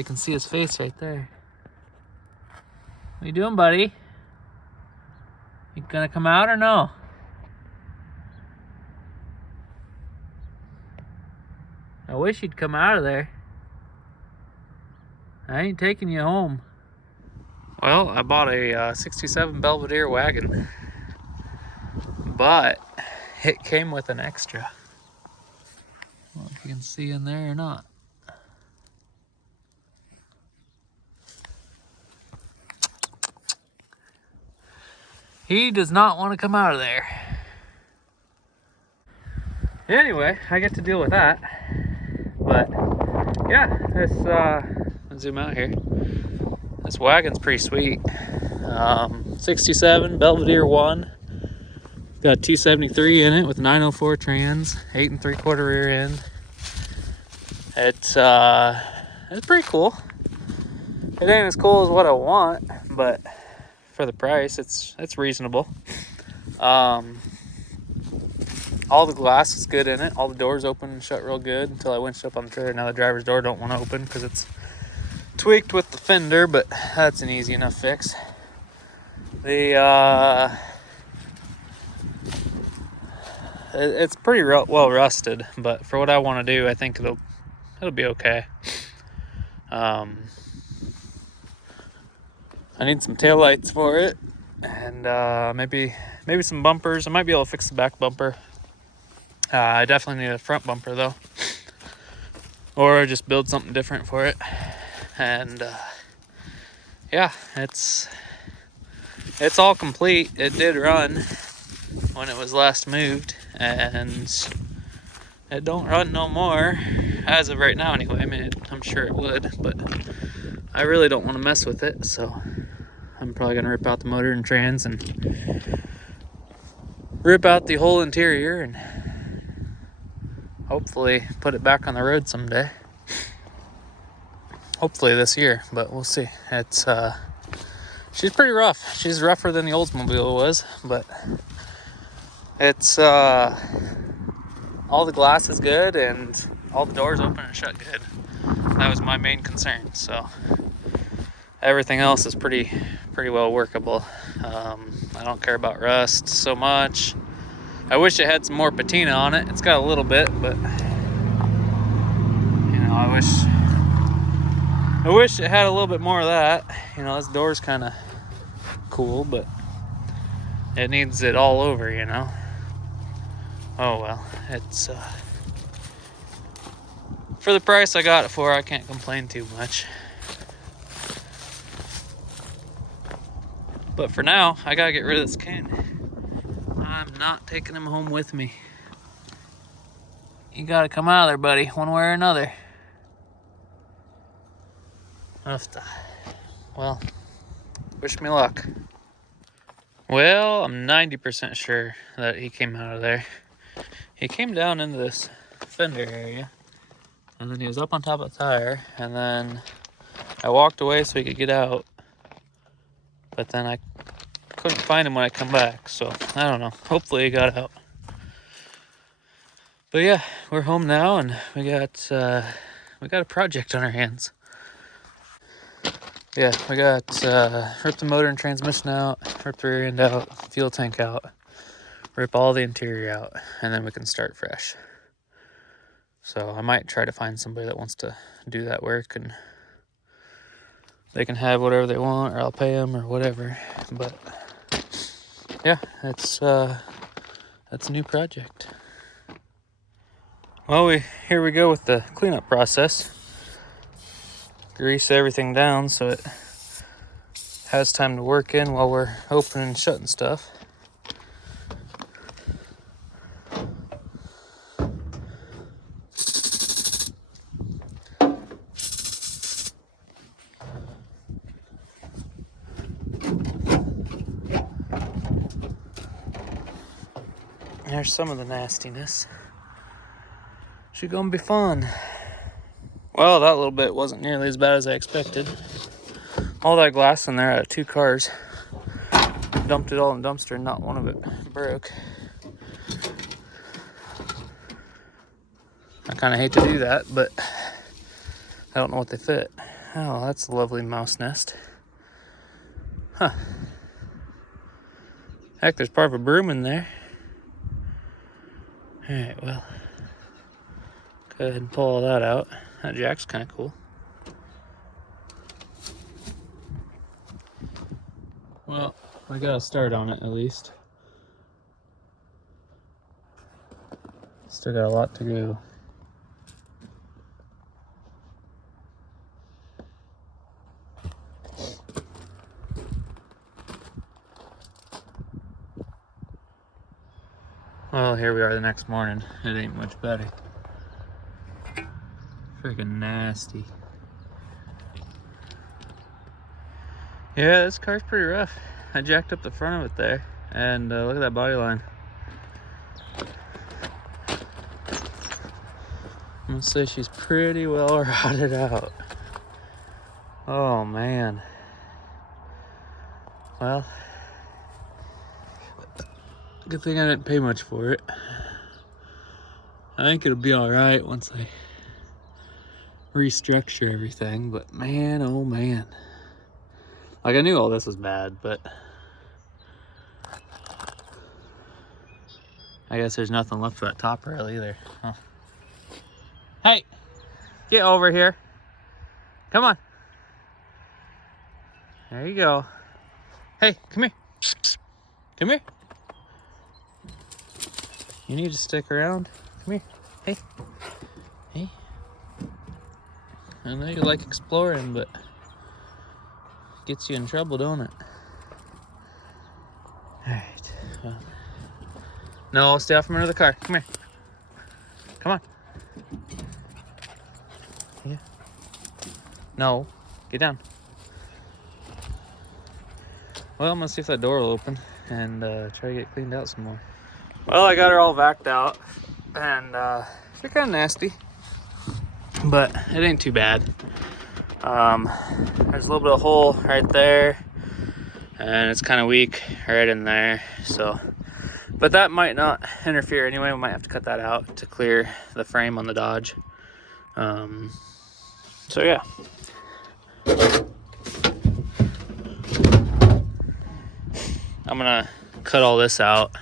you can see his face right there. What you doing, buddy? You gonna come out or no? I wish you'd come out of there. I ain't taking you home. Well, I bought a 67 Belvedere wagon, but it came with an extra. I don't know if you can see in there or not. He does not want to come out of there. Anyway, I get to deal with that. But yeah, this let's zoom out here. This wagon's pretty sweet. 67 Belvedere 1. Got 273 in it with 904 trans, 8 3/4 rear end. It's pretty cool. It ain't as cool as what I want, but for the price, it's reasonable. All the glass is good in it. All the doors open and shut real good until I winched up on the trailer. Now the driver's door don't want to open because it's tweaked with the fender, but that's an easy enough fix. It's pretty well rusted, but for what I want to do, I think it'll be okay. I need some taillights for it, and maybe some bumpers. I might be able to fix the back bumper. I definitely need a front bumper though, or just build something different for it. And yeah, it's all complete. It did run when it was last moved, and it don't run no more as of right now anyway. I mean, I'm sure it would, but I really don't want to mess with it, so I'm probably gonna rip out the motor and trans and rip out the whole interior and hopefully put it back on the road someday. Hopefully this year, but we'll see. It's she's pretty rough. She's rougher than the Oldsmobile was, but it's all the glass is good and all the doors open and shut good. That was my main concern. So everything else is pretty well workable. I don't care about rust so much. I wish it had some more patina on it. It's got a little bit, but you know, I wish it had a little bit more of that. You know, this door's kind of cool, but it needs it all over, you know. Oh well, it's for the price I got it for, I can't complain too much. But for now, I gotta get rid of this can. I'm not taking him home with me. You gotta come out of there, buddy, one way or another. Well, wish me luck. Well, I'm 90% sure that he came out of there. He came down into this fender area, and then he was up on top of the tire, and then I walked away so he could get out, but then I couldn't find him when I come back, so I don't know. Hopefully he got out. But yeah, we're home now, and we got a project on our hands. Yeah, we got rip the motor and transmission out, rip the rear end out, fuel tank out, rip all the interior out, and then we can start fresh. So I might try to find somebody that wants to do that work, and they can have whatever they want, or I'll pay them, or whatever. But yeah, that's a new project. Well, here we go with the cleanup process. Grease everything down so it has time to work in while we're opening and shutting stuff. There's some of the nastiness. Should gonna be fun. Well, that little bit wasn't nearly as bad as I expected. All that glass in there out of 2 cars. Dumped it all in the dumpster and not one of it broke. I kind of hate to do that, but I don't know what they fit. Oh, that's a lovely mouse nest. Huh. Heck, there's part of a broom in there. Alright, well. Go ahead and pull all that out. That jack's kind of cool. Well, I got a start on it at least. Still got a lot to go. Well, here we are the next morning. It ain't much better. Freaking nasty. Yeah, this car's pretty rough. I jacked up the front of it there, and look at that body line. I'm gonna say she's pretty well rotted out. Oh man. Well, good thing I didn't pay much for it. I think it'll be all right once I restructure everything, but man, oh man. Like, I knew all this was bad, but I guess there's nothing left of that top rail either. Huh. Hey, get over here. Come on. There you go. Hey, come here. Come here. You need to stick around. Come here. Hey. Hey. I know you like exploring, but it gets you in trouble, don't it? Alright. Well. No, stay off from under the car. Come here. Come on. Yeah. No. Get down. Well, I'm gonna see if that door will open and try to get cleaned out some more. Well, I got her all vacked out, and she's kind of nasty, but it ain't too bad. There's a little bit of hole right there, and it's kind of weak right in there. So, but that might not interfere anyway. We might have to cut that out to clear the frame on the Dodge. So yeah. I'm gonna cut all this out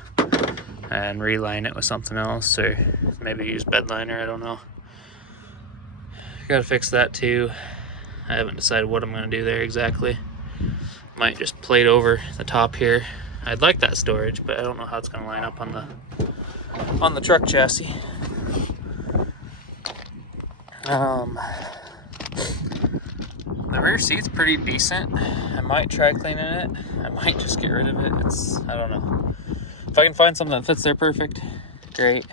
and reline it with something else, or maybe use bed liner, I don't know. Gotta fix that too. I haven't decided what I'm gonna do there exactly. Might just plate over the top here. I'd like that storage, but I don't know how it's gonna line up on the truck chassis. The rear seat's pretty decent. I might try cleaning it. I might just get rid of it. I don't know. If I can find something that fits there perfect, great.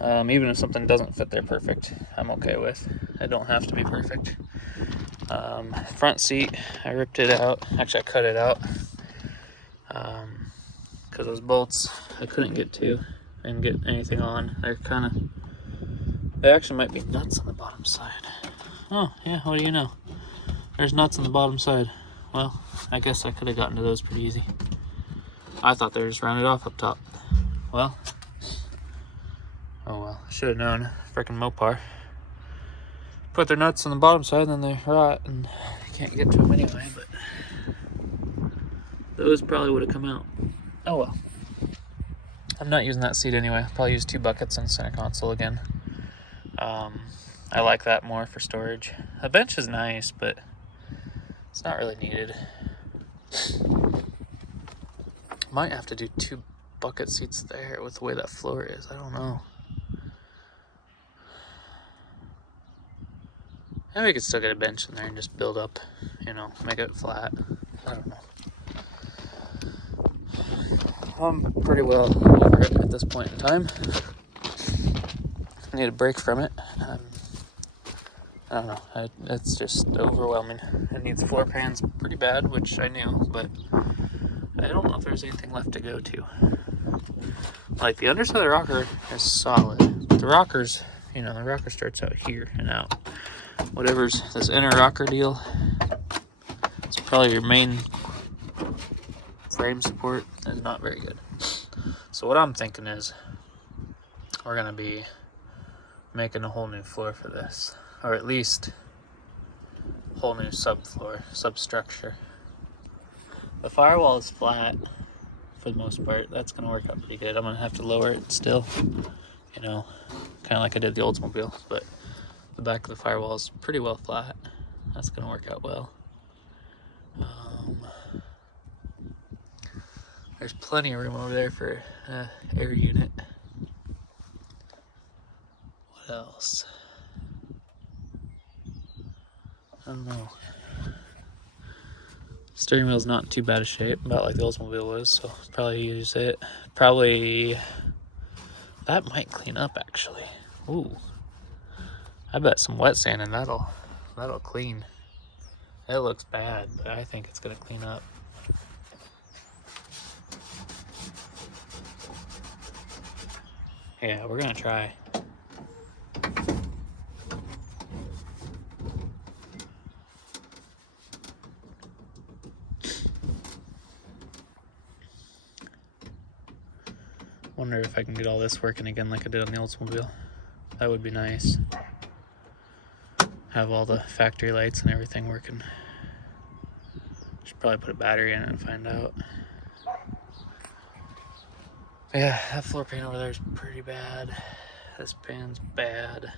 Even if something doesn't fit there perfect, I'm okay with. It don't have to be perfect. Front seat, I ripped it out. Actually, I cut it out. Because those bolts I couldn't get to and get anything on. They actually might be nuts on the bottom side. Oh, yeah, what do you know? There's nuts on the bottom side. Well, I guess I could have gotten to those pretty easy. I thought they were just rounded off up top. Well, oh well, I should have known. Frickin' Mopar. Put their nuts on the bottom side, then they rot, and you can't get to them anyway, but those probably would have come out. Oh well. I'm not using that seat anyway. I'll probably use 2 buckets in the center console again. I like that more for storage. The bench is nice, but it's not really needed. Might have to do 2 bucket seats there with the way that floor is. I don't know. Maybe we could still get a bench in there and just build up, make it flat. I don't know. I'm pretty well over it at this point in time. I need a break from it. I don't know. It's just overwhelming. It needs floor pans pretty bad, which I knew, but I don't know if there's anything left to go to. Like, the underside of the rocker is solid. The rockers, the rocker starts out here and out. Whatever's this inner rocker deal, it's probably your main frame support, is not very good. So what I'm thinking is we're going to be making a whole new floor for this. Or at least whole new substructure. The firewall is flat for the most part. That's gonna work out pretty good. I'm gonna have to lower it still, you know, kind of like I did the Oldsmobile, but the back of the firewall is pretty well flat. That's gonna work out well. There's plenty of room over there for air unit. What else? I don't know. Steering wheel's not in too bad a shape, about like the Oldsmobile was, so probably use it. Probably that might clean up actually. Ooh, I bet some wet sand and that'll clean. It looks bad, but I think it's gonna clean up. Yeah, we're gonna try. Wonder if I can get all this working again like I did on the Oldsmobile. That would be nice. Have all the factory lights and everything working. Should probably put a battery in it and find out. But yeah, that floor pan over there is pretty bad. This pan's bad.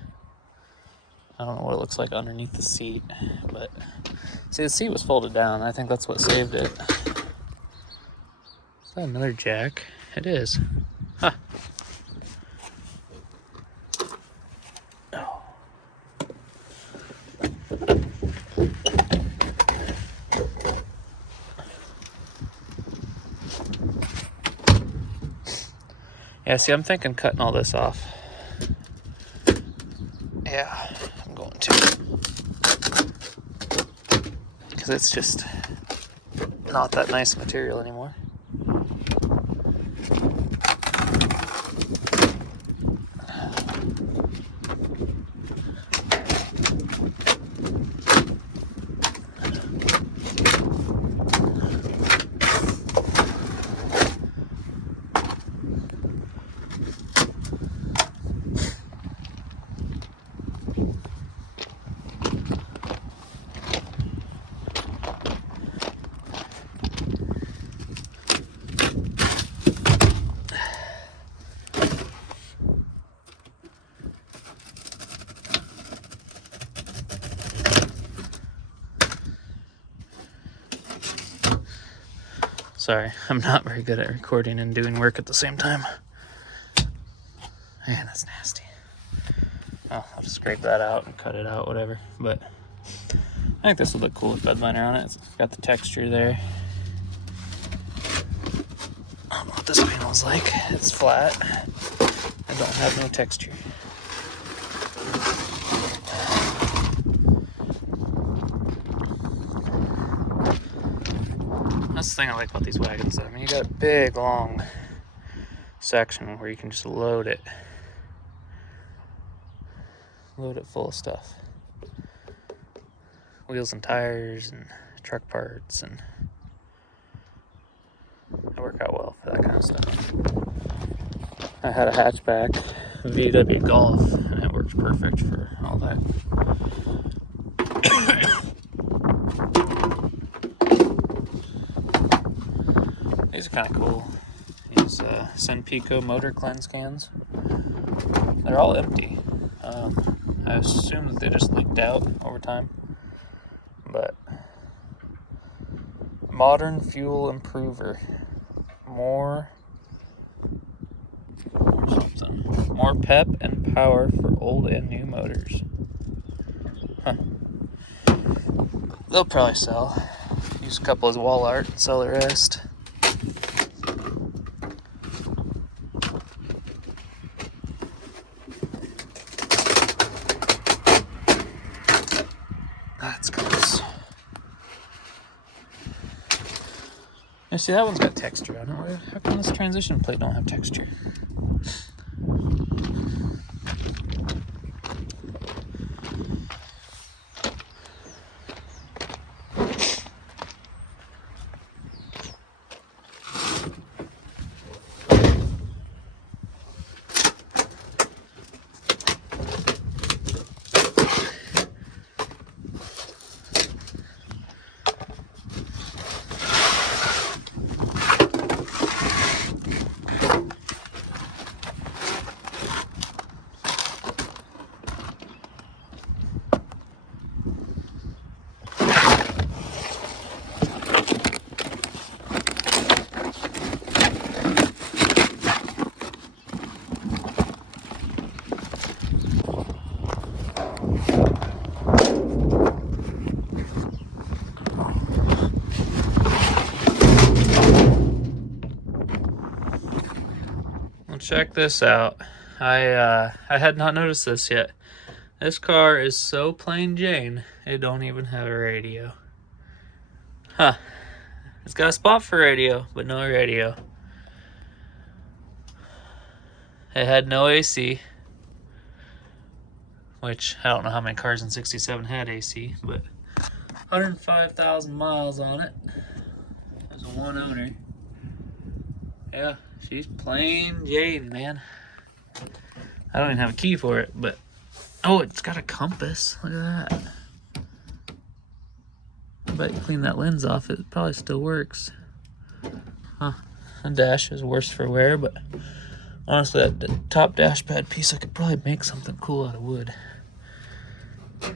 I don't know what it looks like underneath the seat, but see, the seat was folded down. I think that's what saved it. Is that another jack? It is. Huh. Oh. Yeah, see, I'm thinking cutting all this off. Yeah, I'm going to. Because it's just not that nice material anymore. Sorry, I'm not very good at recording and doing work at the same time. Man, that's nasty. Oh, I'll just scrape that out and cut it out, whatever. But I think this would look cool with bed liner on it. It's got the texture there. I don't know what this panel's like. It's flat. I don't have no texture. That's the thing I like about these wagons. I mean, you got a big, long section where you can just load it full of stuff. Wheels and tires and truck parts, and they work out well for that kind of stuff. I had a hatchback VW Golf, and it works perfect for all that. These are kind of cool. These Senpico motor cleanse cans. They're all empty. I assume that they just leaked out over time. But modern fuel improver. More pep and power for old and new motors. Huh. They'll probably sell. Use a couple as wall art and sell the rest. That's close. You see, that one's got texture on it. How come this transition plate don't have texture? check this out. I had not noticed this yet. This car is so plain Jane, it don't even have a radio. Huh. It's got a spot for radio, but no radio. It had no AC, which I don't know how many cars in 67 had AC, but 105,000 miles on it. As a one owner. Yeah, she's plain Jane, man. I don't even have a key for it, but oh, it's got a compass. Look at that. I bet you clean that lens off, it probably still works. Huh. The dash is worse for wear, but honestly, that top dash pad piece, I could probably make something cool out of wood. I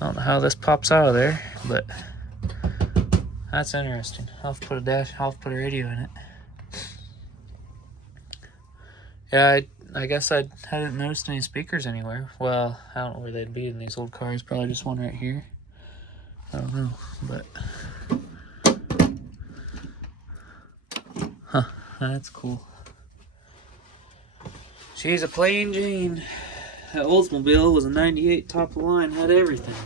don't know how this pops out of there, but that's interesting. I'll have to put a radio in it. Yeah, I guess I hadn't noticed any speakers anywhere. Well, I don't know where they'd be in these old cars. Probably just one right here. I don't know, but huh, that's cool. She's a plain Jane. That Oldsmobile was a 98 top of the line, had everything.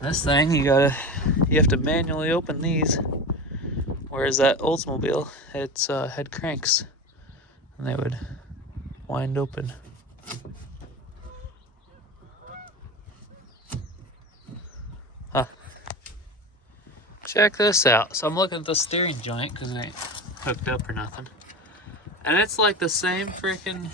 This thing, you have to manually open these. Whereas that Oldsmobile, it's had cranks, and they would wind open. Huh. Check this out. So I'm looking at the steering joint because it ain't hooked up or nothing. And it's like the same freaking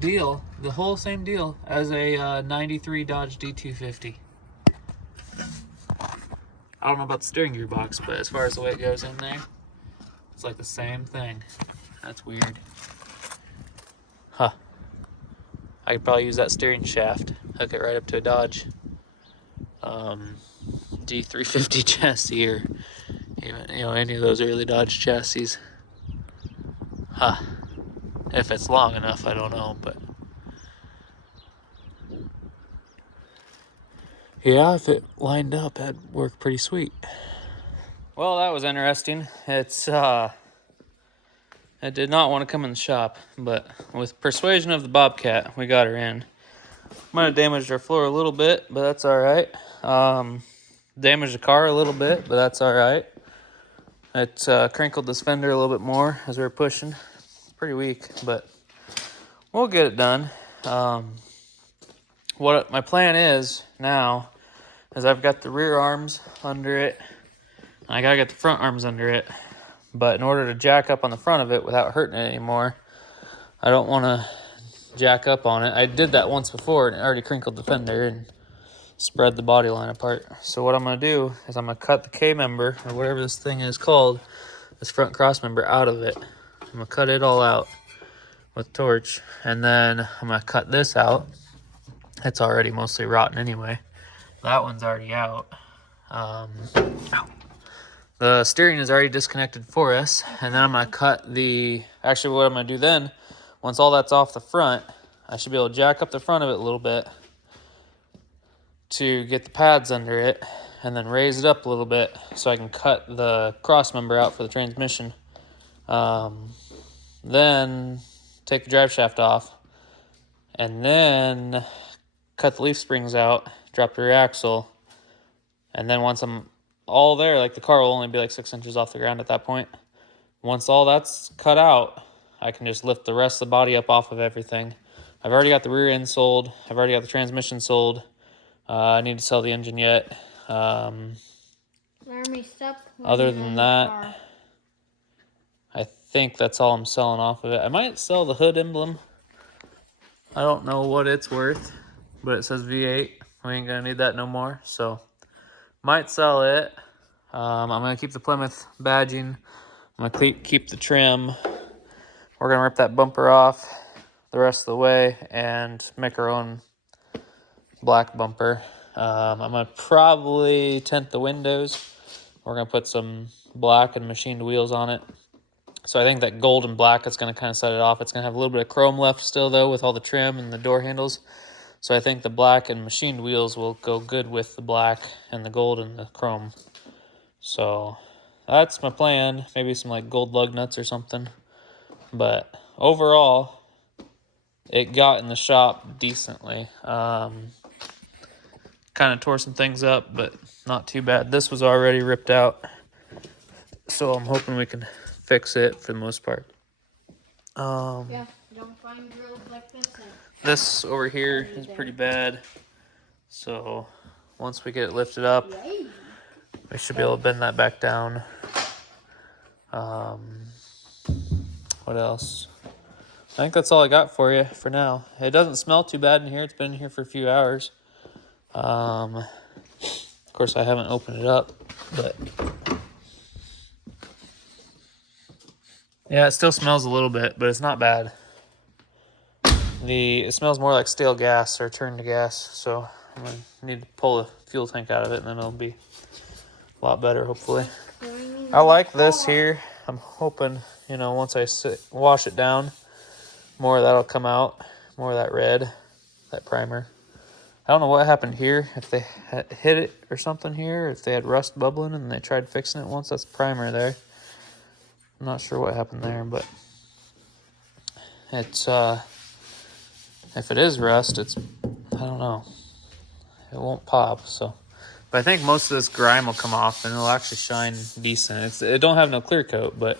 deal, the whole same deal as a 93 Dodge D250. I don't know about the steering gearbox, but as far as the way it goes in there, it's like the same thing. That's weird. Huh. I could probably use that steering shaft, hook it right up to a Dodge D350 chassis, or even, any of those early Dodge chassis. Huh. If it's long enough, I don't know, but yeah, if it lined up, that'd work pretty sweet. Well, that was interesting. It did not want to come in the shop, but with persuasion of the Bobcat, we got her in. Might have damaged our floor a little bit, but that's all right. Damaged the car a little bit, but that's all right. It crinkled this fender a little bit more as we were pushing. It's pretty weak, but we'll get it done. What my plan is now is I've got the rear arms under it. I gotta get the front arms under it. But in order to jack up on the front of it without hurting it anymore, I don't want to jack up on it. I did that once before and it already crinkled the fender and spread the body line apart. So what I'm going to do is I'm going to cut the K-member, or whatever this thing is called, this front cross member, out of it. I'm going to cut it all out with a torch, and then I'm going to cut this out. It's already mostly rotten anyway. That one's already out. The steering is already disconnected for us, and then I'm going to cut the... Actually, what I'm going to do then, once all that's off the front, I should be able to jack up the front of it a little bit to get the pads under it, and then raise it up a little bit so I can cut the cross member out for the transmission. Then take the drive shaft off, and then cut the leaf springs out, drop the rear axle, and then once I'm all there, like the car will only be like 6 inches off the ground at that point. Once all that's cut out, I can just lift the rest of the body up off of everything. I've already got the rear end sold. I've already got the transmission sold. I need to sell the engine yet. Other than that, I think that's all I'm selling off of it. I might sell the hood emblem. I don't know what it's worth, but it says V8. We ain't gonna need that no more, so might sell it. I'm gonna keep the Plymouth badging. I'm gonna keep the trim. We're gonna rip that bumper off the rest of the way and make our own black bumper. I'm gonna probably tint the windows. We're gonna put some black and machined wheels on it. So I think that gold and black is gonna kind of set it off. It's gonna have a little bit of chrome left still though with all the trim and the door handles. So I think the black and machined wheels will go good with the black and the gold and the chrome. So that's my plan. Maybe some like gold lug nuts or something. But overall, it got in the shop decently. Kind of tore some things up, but not too bad. This was already ripped out, so I'm hoping we can fix it for the most part. Yeah, don't find drills like this. This over here is pretty bad, so once we get it lifted up, we should be able to bend that back down. What else? I think that's all I got for you for now. It doesn't smell too bad in here. It's been in here for a few hours. Of course, I haven't opened it up, but yeah, it still smells a little bit, but it's not bad. It smells more like stale gas or turned to gas, so I'm gonna need to pull the fuel tank out of it, and then it'll be a lot better, hopefully. I like this here. I'm hoping, once I wash it down, more of that'll come out, more of that red, that primer. I don't know what happened here, if they hit it or something here, if they had rust bubbling and they tried fixing it once. That's primer there. I'm not sure what happened there, but it's if it is rust, I don't know, it won't pop. So, but I think most of this grime will come off and it'll actually shine decent. It don't have no clear coat, but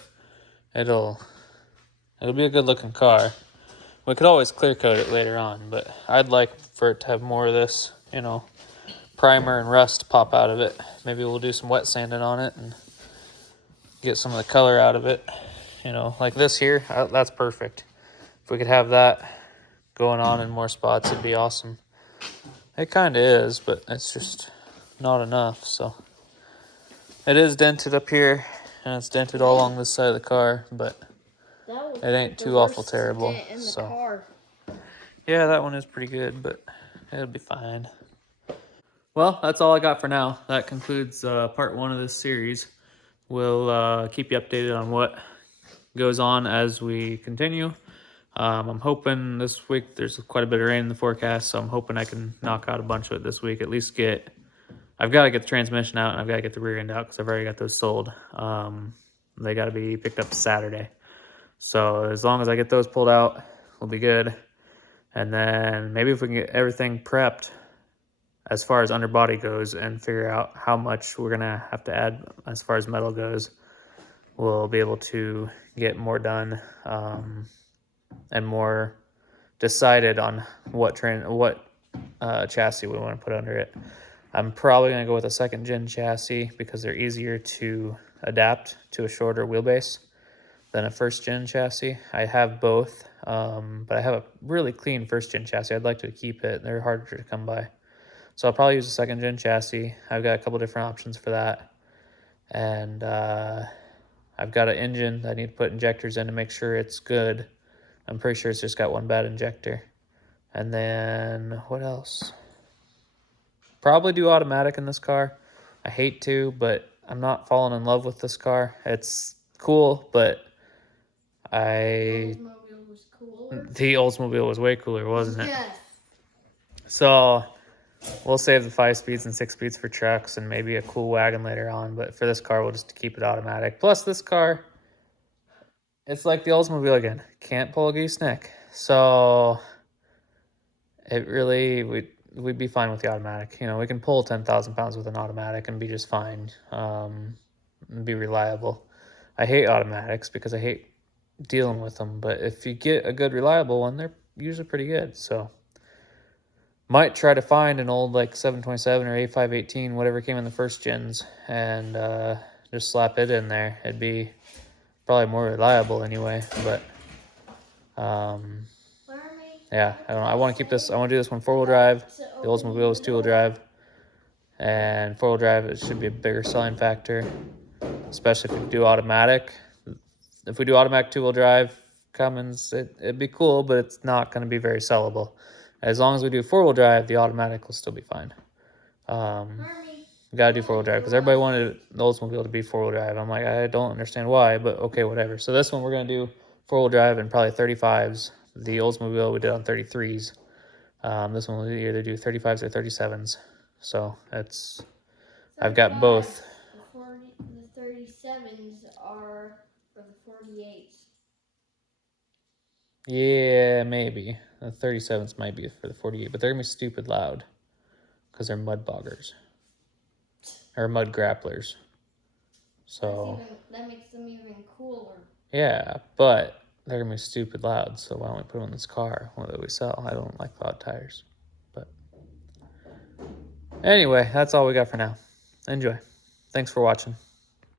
it'll be a good looking car. We could always clear coat it later on, but I'd like for it to have more of this, primer and rust pop out of it. Maybe we'll do some wet sanding on it and get some of the color out of it. Like this here, that's perfect. If we could have that going on in more spots, it'd be awesome. It kind of is, but it's just not enough. So it is dented up here, and it's dented all along this side of the car, but it ain't too awful terrible. So yeah, that one is pretty good, but it'll be fine. Well, that's all I got for now. That concludes part 1 of this series. We'll keep you updated on what goes on as we continue. I'm hoping this week there's quite a bit of rain in the forecast, so I'm hoping I can knock out a bunch of it this week. At least I've got to get the transmission out and I've got to get the rear end out because I've already got those sold. They got to be picked up Saturday. So as long as I get those pulled out, we'll be good. And then maybe if we can get everything prepped as far as underbody goes and figure out how much we're going to have to add as far as metal goes, we'll be able to get more done and more decided on what chassis we want to put under it. I'm probably going to go with a 2nd gen chassis because they're easier to adapt to a shorter wheelbase than a 1st gen chassis. I have both, but I have a really clean 1st gen chassis. I'd like to keep it. They're harder to come by. So I'll probably use a 2nd gen chassis. I've got a couple different options for that. And I've got an engine that I need to put injectors in to make sure it's good. I'm pretty sure it's just got one bad injector. And then what else? Probably do automatic in this car. I hate to, but I'm not falling in love with this car. It's cool, but the Oldsmobile was way cooler, wasn't it? Yes. So we'll save the 5 speeds and 6 speeds for trucks and maybe a cool wagon later on. But for this car, we'll just keep it automatic. Plus, this car, it's like the Oldsmobile again. Can't pull a gooseneck. So it really, we'd be fine with the automatic. We can pull 10,000 pounds with an automatic and be just fine. And be reliable. I hate automatics because I hate dealing with them. But if you get a good reliable one, they're usually pretty good. So might try to find an old like 727 or A518, whatever came in the 1st gens, and just slap it in there. It'd be probably more reliable anyway, but yeah, I don't know. I want to keep this. I want to do this one 4-wheel drive. The Oldsmobile was 2-wheel drive, and 4-wheel drive, it should be a bigger selling factor, especially if we do automatic. If we do automatic 2-wheel drive Cummins, it'd be cool, but it's not going to be very sellable. As long as we do 4-wheel drive, the automatic will still be fine. We got to do 4-wheel drive because everybody wanted the Oldsmobile to be 4-wheel drive. I'm like, I don't understand why, but okay, whatever. So this one we're going to do 4-wheel drive and probably 35s. The Oldsmobile we did on 33s. This one we'll either do 35s or 37s. So I've got both. the 37s are for the 48s. Yeah, maybe. The 37s might be for the 48, but they're going to be stupid loud because they're mud boggers. Or mud grapplers. So That makes them even cooler. yeah, but they're going to be stupid loud, so why don't we put them in this car that we sell? I don't like loud tires. But anyway, that's all we got for now. Enjoy. Thanks for watching.